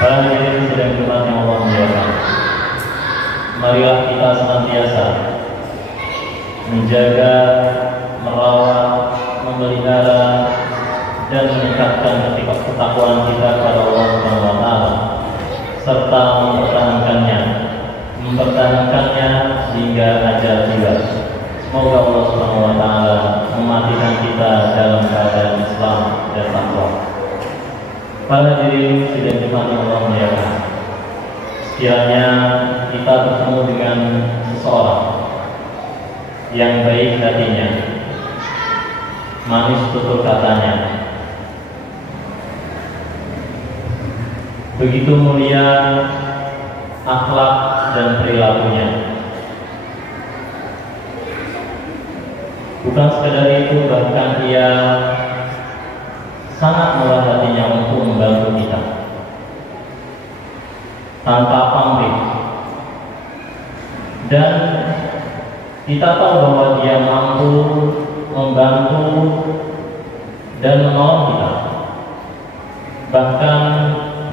Para hadirin sedang dirahmati Allah muliakan. Marilah kita senantiasa menjaga, merawat, memelihara dan meningkatkan ketakwaan kita kepada Allah Subhanahu wa taala serta mempertahankannya hingga ajal tiba. Semoga Allah Subhanahu wa taala mematikan kita dalam keadaan Islam dan takwa. Para hadirin sidang dirahmati Allah muliakan. Sekiranya kita bertemu dengan seseorang yang baik hatinya, manis tutur katanya, begitu mulia akhlak dan perilakunya. Bukan sekadar itu, bahkan ia sangat murah hatinya untuk membantu kita tanpa pamrih, dan kita tahu bahwa dia mampu membantu dan menolong kita, bahkan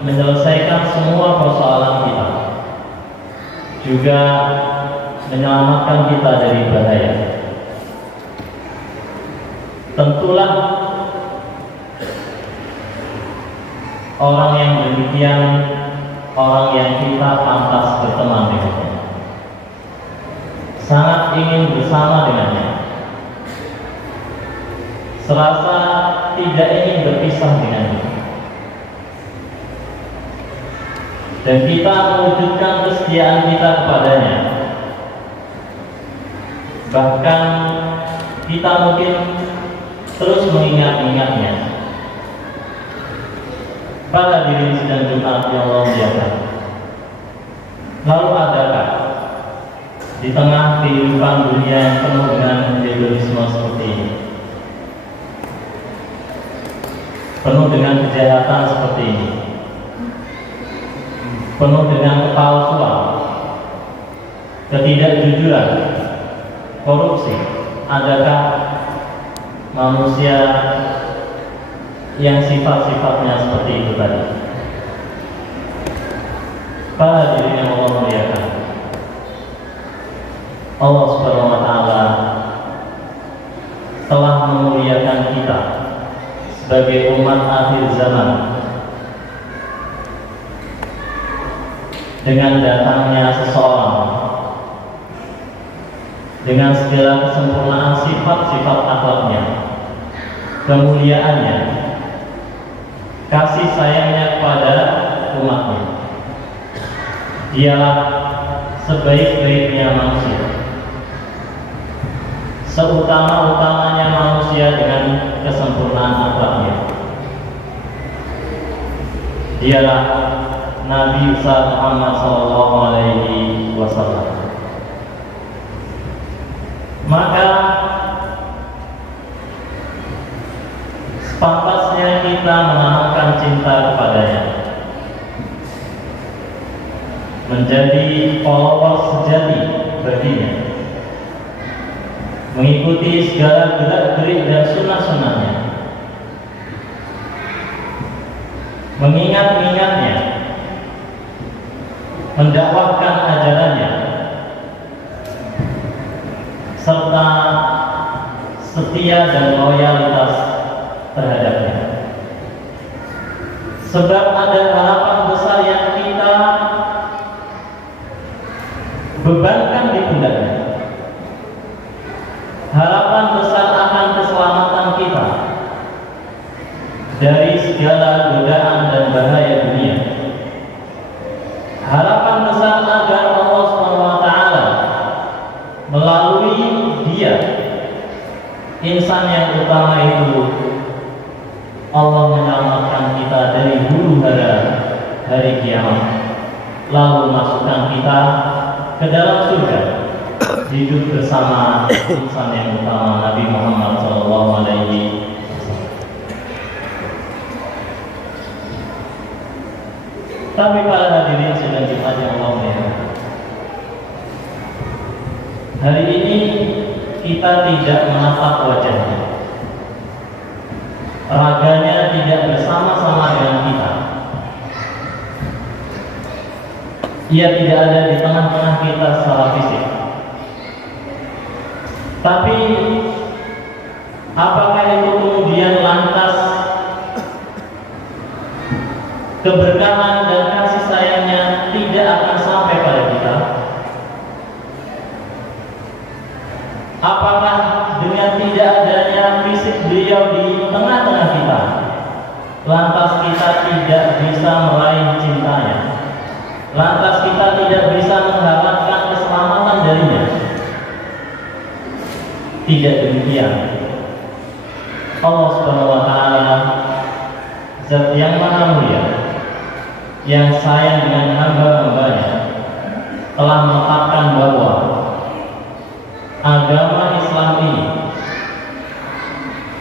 menyelesaikan semua persoalan kita, juga menyelamatkan kita dari bahaya. Tentulah orang yang demikian, orang yang kita pantas berteman dengannya, sangat ingin bersama dengannya, serasa tidak ingin berpisah dengannya, dan kita mewujudkan kesetiaan kita kepadanya. Bahkan kita mungkin terus mengingat-ingatnya. Para diri sedang Jumat yang Allah muliakan. Lalu adakah di tengah kehidupan dunia yang penuh dengan egoisme seperti ini, penuh dengan kejahatan seperti ini, penuh dengan kepalsuan, ketidakjujuran, korupsi, adakah manusia yang sifat-sifatnya seperti itu tadi? Para hadirin yang Allah muliakan, Allah Subhanahu wa taala telah memuliakan kita sebagai umat akhir zaman dengan datangnya seseorang dengan segala kesempurnaan sifat-sifat akhlaknya, kemuliaannya, kasih sayangnya kepada umatnya. Dialah sebaik-baiknya manusia, seutama-utamanya manusia dengan kesempurnaan akhlaknya. Dialah Nabi Muhammad SAW. Maka sepantasnya kita menanamkan cinta kepadanya, menjadi followers sejati baginya, mengikuti segala gerak-gerik dan sunnah-sunnahnya, mengingat-ingatnya, mendakwahkan ajarannya, serta setia dan loyalitas terhadapnya. Sebab ada harapan besar yang kita bebankan di pundaknya, harapan besar akan keselamatan kita dari segala godaan dan bahaya dunia, harapan besar agar Allah SWT melalui dia, insan yang utama itu, Allah menyelamatkan kita dari huru hara hari kiamat, lalu masukkan kita ke dalam surga, hidup bersama insan yang utama Nabi Muhammad SAW. Tapi para hadirin sedang Jumat yang Allah muliakan, hari ini kita tidak menatap wajahnya, raganya tidak bersama-sama dengan kita, Ia tidak ada di tengah-tengah kita secara fisik. Tapi apakah itu kemudian lantas keberkahan dan kasih sayangnya tidak akan sampai pada kita? Apakah dengan tidak adanya fisik beliau di tengah-tengah kita, lantas kita tidak bisa meraih cintanya? Lantas kita tidak bisa mendapatkan keselamatan darinya? Tidak demikian. Allah Subhanahu wa Ta'ala, Zat yang Maha Mulia, yang sayang dengan hamba-hambanya, telah menetapkan bahwa agama Islam ini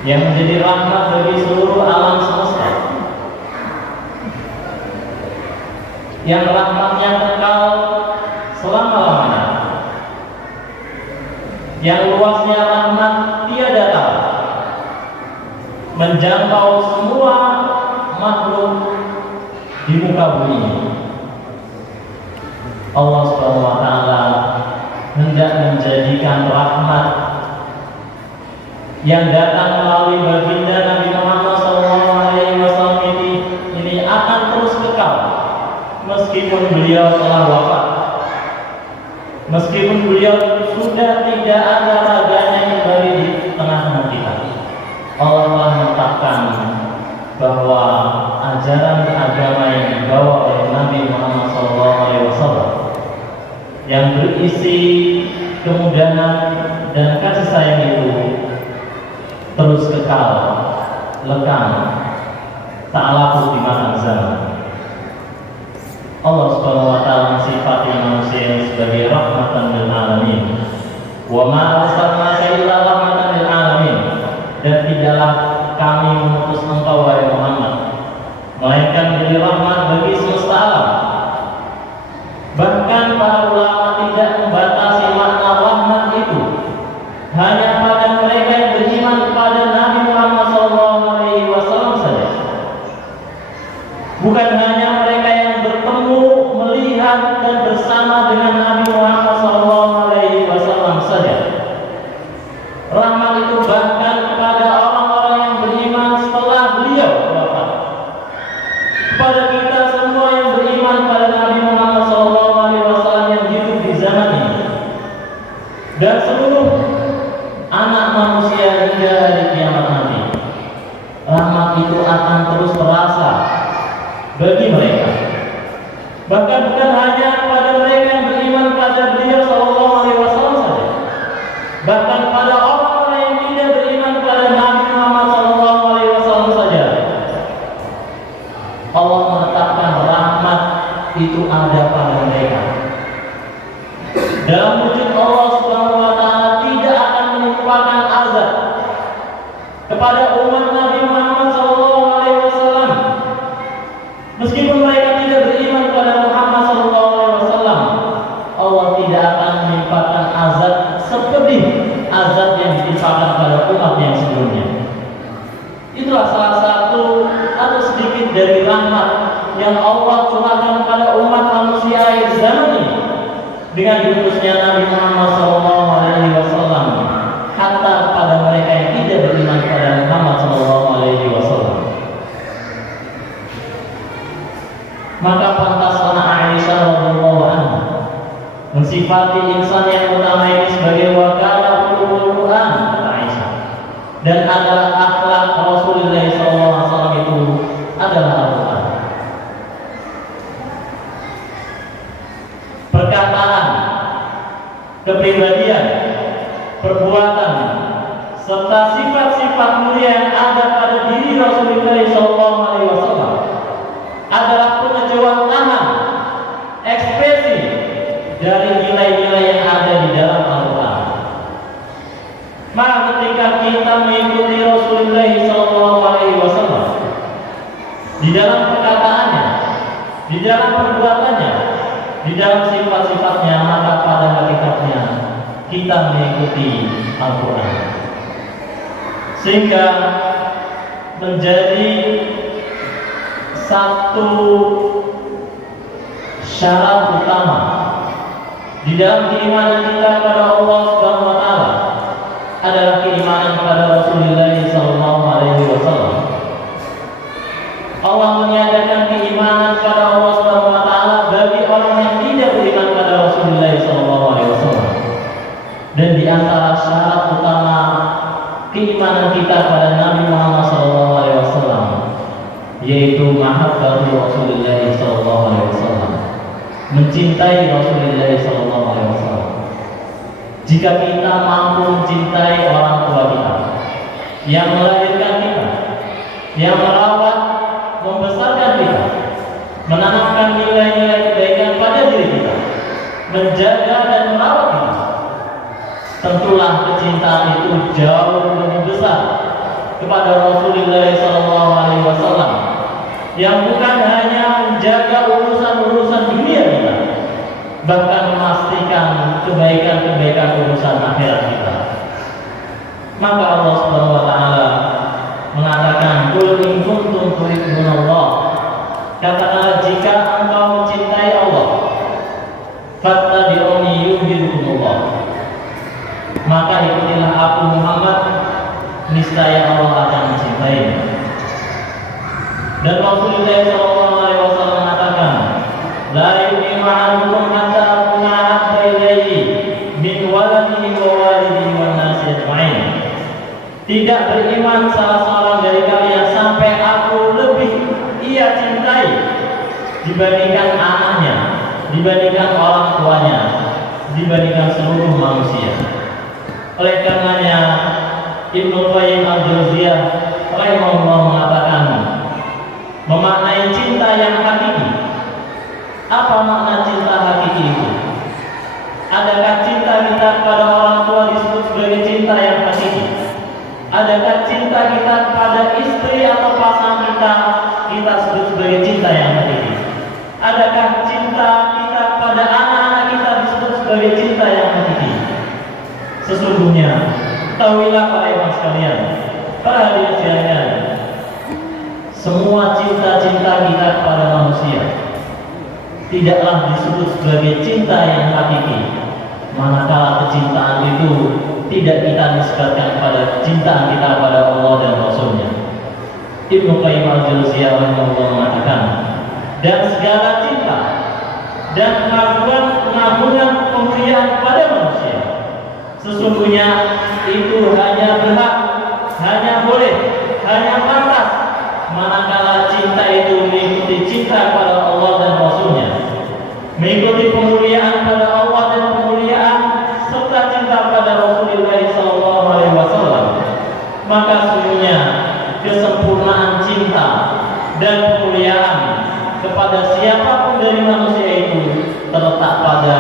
yang menjadi rahmat bagi seluruh alam semesta, yang rahmatnya kekal selama-lamanya, yang luasnya rahmat tiada tara, menjangkau semua makhluk di muka bumi ini. Allah Subhanahu wa Ta'ala hendak menjadikan rahmat yang datang melalui baginda Nabi Muhammad SAW ini akan terus kekal meskipun beliau telah wafat, meskipun beliau sudah tidak ada raganya kembali di tengah-tengah kita. Allah telah menetapkan bahwa ajaran agama yang dibawa oleh Nabi Muhammad SAW yang berisi kemudahan dan kasih sayang itu terus kekal, lekang, tak laput di makan zaman. Allah Subhanahu wa Ta'ala mensifati manusia sebagai rahmatan lil alamin. Wa ma arsalnaka illa rahmatan lil alamin. Dan tidaklah kami mengutus engkau wahai Muhammad melainkan menjadi rahmat bagi semesta alam. Bahkan para ulama tidak membatasi makna rahmat itu hanya pada mereka yang beriman kepada Nabi Muhammad SAW saja. Bukan hanya mereka yang bertemu, melihat dan bersama dengan Nabi Muhammad SAW saja. Rahmat itu bahkan kepada orang-orang yang beriman setelah beliau wafat. Kepada kita semua yang beriman pada Nabi Muhammad SAW yang hidup di zaman ini, dan seluruh anak manusia hingga hari kiamat nanti, rahmat itu akan terus terasa bagi mereka. Bahkan bukan hanya pada mereka yang beriman pada beliau SAW saja, bahkan pada orang-orang yang tidak beriman pada Nabi Muhammad SAW saja, Allah menetapkan rahmat itu ada pada mereka. Dalam wujud Allah Subhanahu wa Ta'ala tidak akan menimpakan azab kepada umat Nabi Muhammad SAW meskipun mereka tidak beriman kepada Muhammad SAW. Allah tidak akan menimpakan azab seperti azab yang ditimpakan pada umat yang sebelumnya. Itulah salah satu atau sedikit dari rahmat yang Allah curahkan kepada umat manusia akhir zaman ini dengan diutusnya Nabi Muhammad SAW, hatta kepada mereka yang tidak beriman kepada Muhammad SAW. Maka pantaslah Aisyah radhiyallahu anha mensifati insan yang utama ini sebagai wakala ulul Quran, kata Aisyah, dan adalah akhlak Rasulullah SAW itu adalah Al-Quran. Perkataan, kepribadian, perbuatan, serta sifat-sifat mulia yang ada pada diri Rasulullah SAW adalah pengejawantahan ekspresi dari nilai-nilai yang ada di dalam Al-Quran. Maka ketika kita mengikuti Rasulullah SAW di dalam perkataannya, di dalam perbuatannya, di dalam sifat-sifatnya, maka pada hakikatnya kita mengikuti Al-Quran, sehingga menjadi satu syarat utama di dalam keimanan kita kepada Allah Subhanahu wa taala adalah keimanan kepada Rasulullah sallallahu alaihi wasallam. Allah menyatakan keimanan kepada Allah Subhanahu wa taala bagi orang yang tidak beriman kepada Rasulullah sallallahu alaihi wasallam. Dan di antara syarat utama keimanan kita pada Nabi Muhammad sallallahu alaihi wasallam yaitu mahabbatu Rasulullah sallallahu alaihi wasallam. Mencintai Rasulullah sallallahu alaihi wasallam. Jika kita mampu mencintai orang tua kita yang melahirkan kita, yang merawat, membesarkan kita, menanamkan nilai-nilai kebaikan pada diri kita, menjaga dan merawat kita, tentulah kecintaan itu jauh lebih besar kepada Rasulullah sallallahu alaihi wasallam yang bukan hanya menjaga urusan-urusan dunia kita, bahkan memastikan kebaikan-kebaikan urusan akhirat kita. Maka Allah Subhanahu wa taala mengatakan, "Qul in kuntum tuhibbunallah." Katakanlah jika engkau mencintai Allah, fattabi'uni yuhibbukumullah. Maka ikutilah aku Muhammad, niscaya Allah akan mencintaimu. Dan Rasulullah SAW mengatakan, la yu'minu ahadukum hatta akuna ahabba ilayhi min waladihi wa walidihi wan nasi ajma'in. Tidak beriman salah seorang dari kalian sampai aku lebih ia cintai dibandingkan anaknya, dibandingkan orang tuanya, dibandingkan seluruh manusia. Oleh karenanya Ibnu Qayyim al-Jauziyah rahimahullah mengatakan, memaknai cinta yang hakiki. Apa makna cinta hakiki itu? Adakah cinta kita kepada orang tua disebut sebagai cinta yang hakiki? Adakah cinta kita kepada istri atau pasangan kita sebut sebagai cinta yang hakiki? Adakah cinta kita kepada anak-anak kita disebut sebagai cinta yang hakiki? Sesungguhnya, ketahuilah para ikhwan sekalian, para hadirin sekalian, semua cinta-cinta kita kepada manusia tidaklah disebut sebagai cinta yang hakiki, manakala kecintaan itu tidak kita nisbatkan kepada kecintaan kita kepada Allah dan Rasulnya. Ibnu Qayyim al-Jauziyah mengatakan, dan segala cinta dan pengagungan kemuliaan kepada manusia sesungguhnya itu hanya berhak, hanya boleh, hanya pantas manakala cinta itu mengikuti cinta kepada Allah dan Rasulnya, mengikuti pemuliaan pada Allah dan pemuliaan serta cinta pada Rasulullah SAW. Maka sesungguhnya kesempurnaan cinta dan pemuliaan kepada siapapun dari manusia itu terletak pada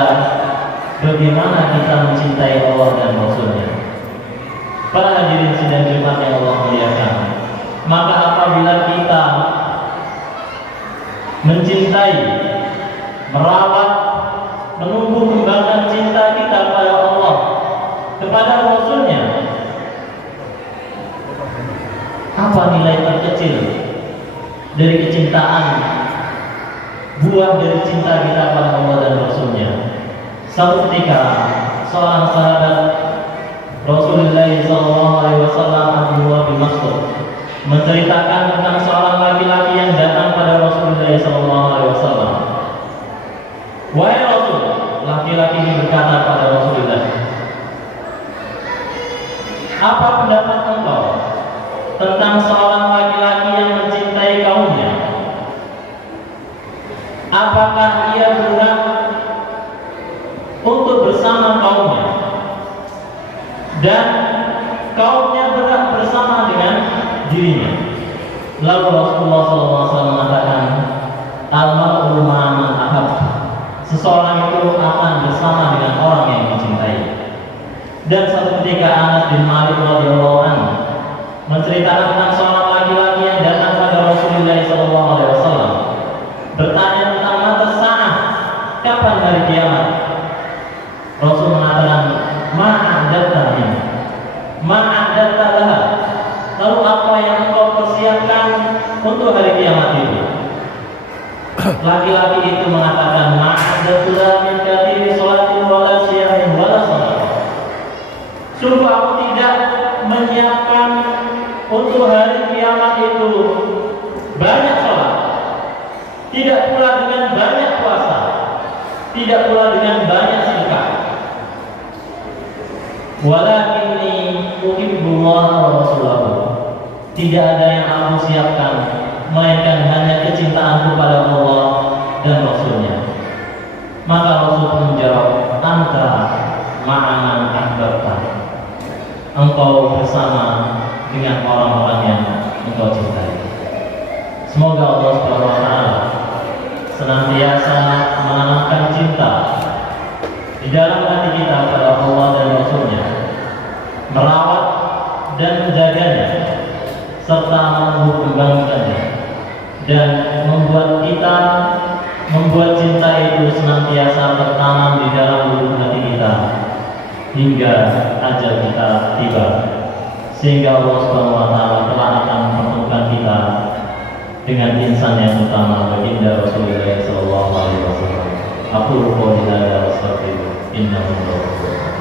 bagaimana kita mencintai Allah dan Rasulnya. Para hadirin sidang Jumat yang Allah muliakan, maka apabila kita mencintai, merawat, menumbuh kembangkan cinta kita kepada Allah, kepada Rasulnya, apa nilai terkecil dari kecintaan, buah dari cinta kita kepada Allah dan Rasulnya? Suatu ketika seorang sahabat Rasulullah SAW Abdullah bin Mas'ud menceritakan tentang seorang laki-laki yang datang pada Rasulullah SAW. Wahai Rasul, laki-laki ini berkata pada Rasulullah, apa pendapat engkau tentang seorang laki-laki yang mencintai kaumnya? Apakah ia berhak untuk bersama kaumnya dan kaumnya berhak bersama dengan dirinya? Lalu Rasulullah SAW mengatakan, al-mar'u ma'a man ahab. Seseorang itu akan bersama dengan orang yang dicintai. Dan satu ketika Anas bin Malik radhiyallahu anhu menceritakan tentang seorang laki-laki yang datang pada Rasulullah SAW, bertanya tentang mata sa'ah, kapan hari kiamat? Rasul mengatakan, ma'adatta laha. Lalu apa yang engkau persiapkan untuk hari kiamat itu? laki-laki itu mengatakan ma'adzatulah min katiri sholatin wala siyamin wala sholat. Sungguh aku tidak menyiapkan untuk hari kiamat itu banyak sholat, tidak pula dengan banyak puasa, tidak pula dengan banyak sedekah. Walakinni uhibbullah wa rasulahu. Tidak ada yang aku siapkan melainkan hanya kecintaanku pada Allah dan Rasulnya. Maka Rasul pun menjawab, anta ma'aman ahbabta. Engkau bersama dengan orang-orang yang engkau cintai. Semoga Allah Subhanahu wa taala senantiasa menanamkan cinta di dalam hati kita pada Allah dan Rasulnya, merawat dan menjaganya, serta mengembangkannya, dan membuat cinta itu senantiasa tertanam di dalam lubuk hati kita hingga ajal kita tiba, sehingga Allah Subhanahu wa taala telah akan mempertemukan kita dengan insan yang utama, baginda Rasulullah sallallahu alaihi wasallam. Aku qouli hadza wa astaghfirullah innahu ghafurur rahim.